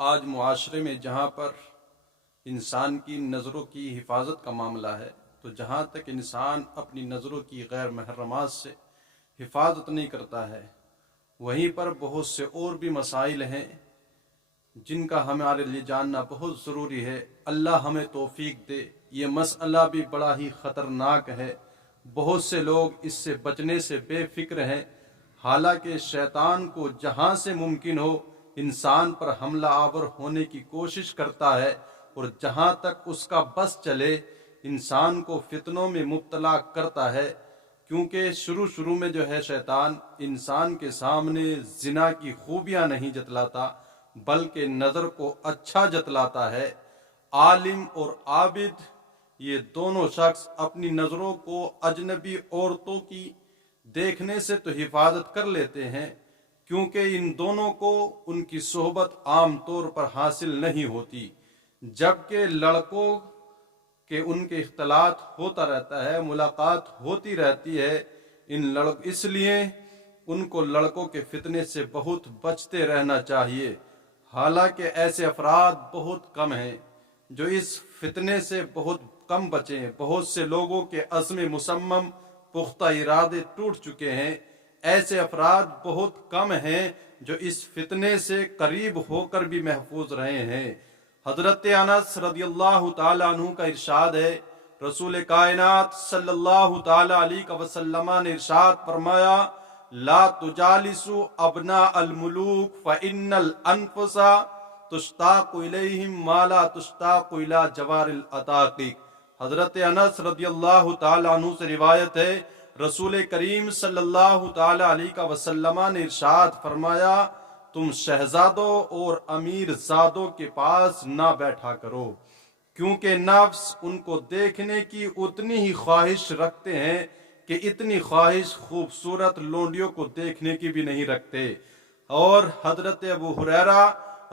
آج معاشرے میں جہاں پر انسان کی نظروں کی حفاظت کا معاملہ ہے، تو جہاں تک انسان اپنی نظروں کی غیر محرمات سے حفاظت نہیں کرتا ہے، وہیں پر بہت سے اور بھی مسائل ہیں جن کا ہمارے لیے جاننا بہت ضروری ہے۔ اللہ ہمیں توفیق دے۔ یہ مسئلہ بھی بڑا ہی خطرناک ہے، بہت سے لوگ اس سے بچنے سے بے فکر ہیں، حالانکہ شیطان کو جہاں سے ممکن ہو انسان پر حملہ آور ہونے کی کوشش کرتا ہے، اور جہاں تک اس کا بس چلے انسان کو فتنوں میں مبتلا کرتا ہے، کیونکہ شروع میں جو ہے شیطان انسان کے سامنے زنا کی خوبیاں نہیں جتلاتا بلکہ نظر کو اچھا جتلاتا ہے۔ عالم اور عابد یہ دونوں شخص اپنی نظروں کو اجنبی عورتوں کی دیکھنے سے تو حفاظت کر لیتے ہیں، کیونکہ ان دونوں کو ان کی صحبت عام طور پر حاصل نہیں ہوتی، جبکہ لڑکوں کہ ان کے اختلاط ہوتا رہتا ہے، ملاقات ہوتی رہتی ہے۔ اس لیے ان کو لڑکوں کے فتنے سے بہت بچتے رہنا چاہیے۔ حالانکہ ایسے افراد بہت کم ہیں جو اس فتنے سے بہت کم بچے ہیں۔ بہت سے لوگوں کے عزم مصمم پختہ ارادے ٹوٹ چکے ہیں۔ ایسے افراد بہت کم ہیں جو اس فتنے سے قریب ہو کر بھی محفوظ رہے ہیں۔ حضرت انس رضی اللہ تعالی عنہ کا ارشاد ہے، رسول کائنات صلی اللہ تعالی علیہ وسلم نے ارشاد فرمایا، لا تجالسوا ابناء الملوک فإن الانفس تشتاق الیہم ما لا تشتاق الی جوار الاتاقیق۔ حضرت انس رضی اللہ تعالی عنہ سے روایت ہے، رسول کریم صلی اللہ تعالی علیہ وسلم نے ارشاد فرمایا، تم شہزادوں اور امیر زادوں کے پاس نہ بیٹھا کرو، کیونکہ نفس ان کو دیکھنے کی اتنی ہی خواہش رکھتے ہیں کہ اتنی خواہش خوبصورت لونڈیوں کو دیکھنے کی بھی نہیں رکھتے۔ اور حضرت ابو ہریرہ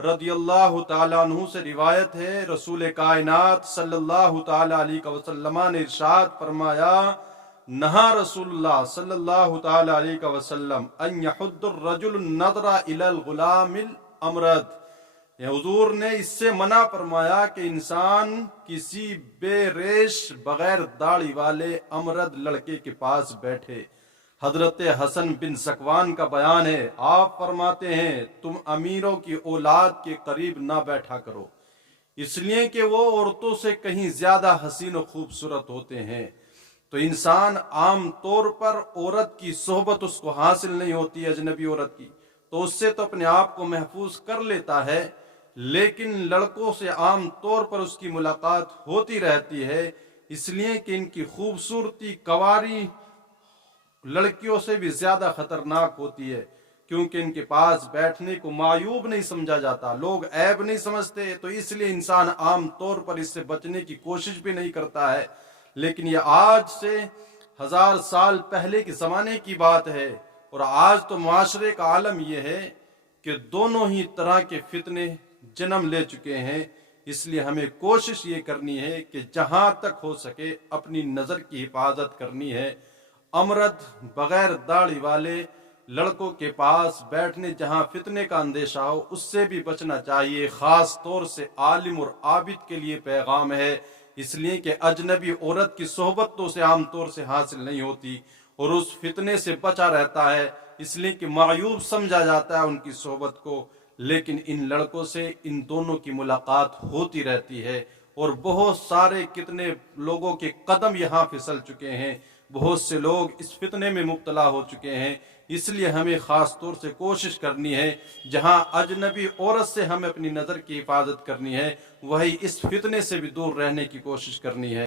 رضی اللہ تعالیٰ عنہ سے روایت ہے، رسول کائنات صلی اللہ تعالیٰ علیہ وسلم نے ارشاد فرمایا، نہا رسول اللہ صلی اللہ تعالیٰ علیہ وسلم ان یحد الرجل النظر الی الغلام الامرد۔ حضور نے اس سے منع فرمایا کہ انسان کسی بے ریش بغیر داڑھی والے امرد لڑکے کے پاس بیٹھے۔ حضرت حسن بن ذکوان کا بیان ہے، آپ فرماتے ہیں تم امیروں کی اولاد کے قریب نہ بیٹھا کرو، اس لیے کہ وہ عورتوں سے کہیں زیادہ حسین و خوبصورت ہوتے ہیں۔ تو انسان عام طور پر عورت کی صحبت اس کو حاصل نہیں ہوتی، اجنبی عورت کی، تو اس سے تو اپنے آپ کو محفوظ کر لیتا ہے، لیکن لڑکوں سے عام طور پر اس کی ملاقات ہوتی رہتی ہے، اس لیے کہ ان کی خوبصورتی کنواری لڑکیوں سے بھی زیادہ خطرناک ہوتی ہے، کیونکہ ان کے پاس بیٹھنے کو معیوب نہیں سمجھا جاتا، لوگ عیب نہیں سمجھتے، تو اس لیے انسان عام طور پر اس سے بچنے کی کوشش بھی نہیں کرتا ہے۔ لیکن یہ آج سے 1000 سال پہلے کے زمانے کی بات ہے، اور آج تو معاشرے کا عالم یہ ہے کہ دونوں ہی طرح کے فتنے جنم لے چکے ہیں۔ اس لیے ہمیں کوشش یہ کرنی ہے کہ جہاں تک ہو سکے اپنی نظر کی حفاظت کرنی ہے۔ امرد بغیر داڑھی والے لڑکوں کے پاس بیٹھنے جہاں فتنے کا اندیشہ ہو اس سے بھی بچنا چاہیے۔ خاص طور سے عالم اور عابد کے لیے پیغام ہے، اس لیے کہ اجنبی عورت کی صحبت تو اسے عام طور سے حاصل نہیں ہوتی اور اس فتنے سے بچا رہتا ہے، اس لیے کہ معیوب سمجھا جاتا ہے ان کی صحبت کو، لیکن ان لڑکوں سے ان دونوں کی ملاقات ہوتی رہتی ہے، اور بہت سارے کتنے لوگوں کے قدم یہاں پھسل چکے ہیں، بہت سے لوگ اس فتنے میں مبتلا ہو چکے ہیں۔ اس لیے ہمیں خاص طور سے کوشش کرنی ہے، جہاں اجنبی عورت سے ہمیں اپنی نظر کی حفاظت کرنی ہے، وہی اس فتنے سے بھی دور رہنے کی کوشش کرنی ہے۔